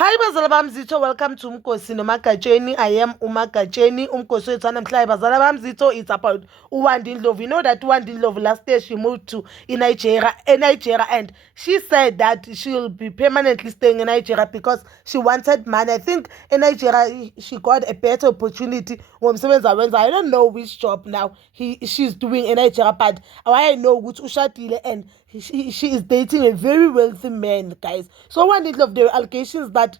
Hi bazala bamzitho, welcome to Umkosi noMagatsheni. I am uMagatsheni. Umkosi wethu namhlanje bazala bamzitho, it's about uWandi Ndlovu. You know that uWandi Ndlovu last year she moved to Nigeria, and she said that she'll be permanently staying in Nigeria because she wanted money. I think in Nigeria she got a better opportunity. I don't know which job now she's doing in Nigeria, but I know which ushadile and she is dating a very wealthy man, guys. So one of the allegations that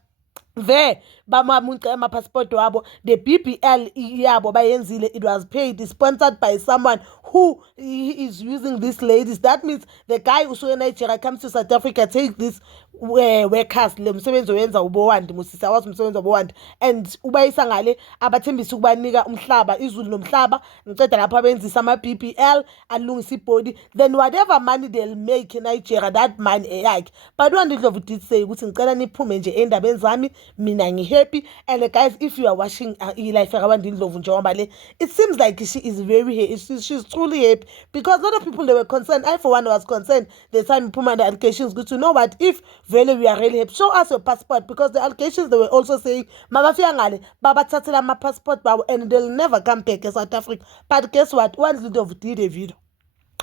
there bamamunca passport wabo the BBL yabo bayenzile, it was paid, sponsored by someone who is using these ladies. That means the guy who's in Nigeria comes to South Africa, take this workers le msebenzi oyenza uBowandi musisa wazi umsebenzi oBowandi, and ubayisa ngale abathembisa ukubanika umhlaba izulu nomhlaba ngiceda lapha benzisa ama BBL alungisa ibody, then whatever money they'll make in Nigeria, that money eyakhe. But uWandi Ndlovu did say ukuthi ngicela niphume nje endabeni zami, mina ngihappy. And guys, if you are watching life kaWandi Ndlovu njengoba le, it seems like she is very happy. She's truly happy because a lot of people, they were concerned. I for one was concerned the time Puma the allegations. Good to know what if really we are really happy, show us your passport, because the allegations, they were also saying mabafika ngale baba thathela ama passport babo and they'll never come back to South Africa. But guess what, uWandi Ndlovu did a video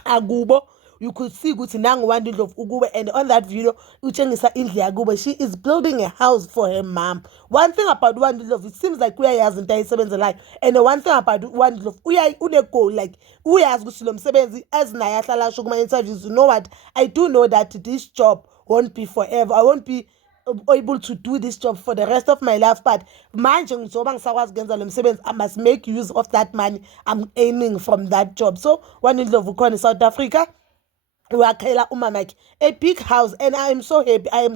akubo. You could see ukuthi nangu uWandi Ndlovu ukube, and on that video utshengisa indlu yakubo. She is building a house for her mom. One thing about uWandi Ndlovu, it seems like uyayazi into ayisebenzelayo, and one thing about uWandi Ndlovu, une goal, like uyazi ukuthi lo msebenzi ezinaye ahlala asho kuma interviews, you know what, I do know that this job won't be forever. I won't be able to do this job for the rest of my life, but manje ngizoba ngisakwazi ukwenza lo msebenzi, I must make use of that money I'm aiming from that job. So uWandi Ndlovu khona South Africa wakhela umamakhe a big house, and I am so happy. I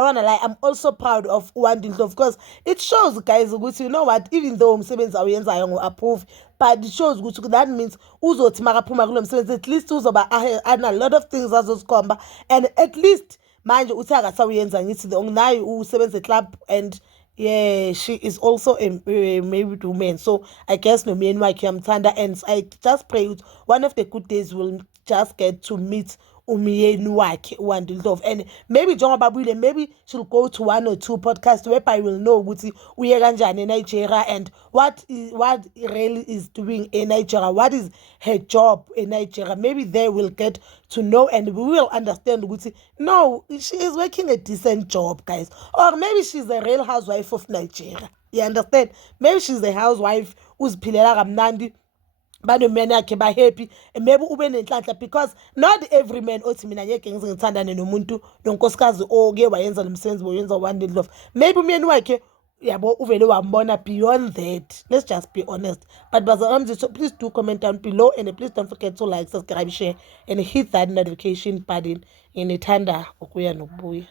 wanna lie, I'm also proud of uWandi Ndlovu because it shows, guys, ukuthi you know what, even though umsebenzi awuyenzayo ngo-approve, but it shows ukuthi that means uzothi makaphuma kulo msebenzi, at least uzoba a lot of things azozikhomba, and at least manje uthi akasawuyenza ngithi naye usebenza e-club, and yeah, she is also a married woman. So I guess nomyeni wakhe uyamthanda, and I just pray one of the good days will just get to meet umyeni wakhe uWandi Ndlovu, and maybe njengoba buyile, maybe she'll go to 1 or 2 podcasts whereby I will know ukuthi uye kanjani eNigeria and what really is doing in Nigeria, what is her job in Nigeria. Maybe they will get to know and we will understand ukuthi no, she is working a decent job, guys, or maybe she's a real housewife of Nigeria. You understand? Maybe she's a housewife uziphilela kamnandi banomyeni yakhe ba-happy, maybe ube nenhlanhla, because not every man othi mina ngeke ngize ngithandane nomuntu nonkosikazi oke wayenza lo msebenzi boyenza uWandi Ndlovu. Maybe umyeni wakhe yabo uvele wambona beyond that. Let's just be honest. But so please do comment down below, and please don't forget to like, subscribe, share, and hit that notification button. Ngithanda ukuya nokubuya.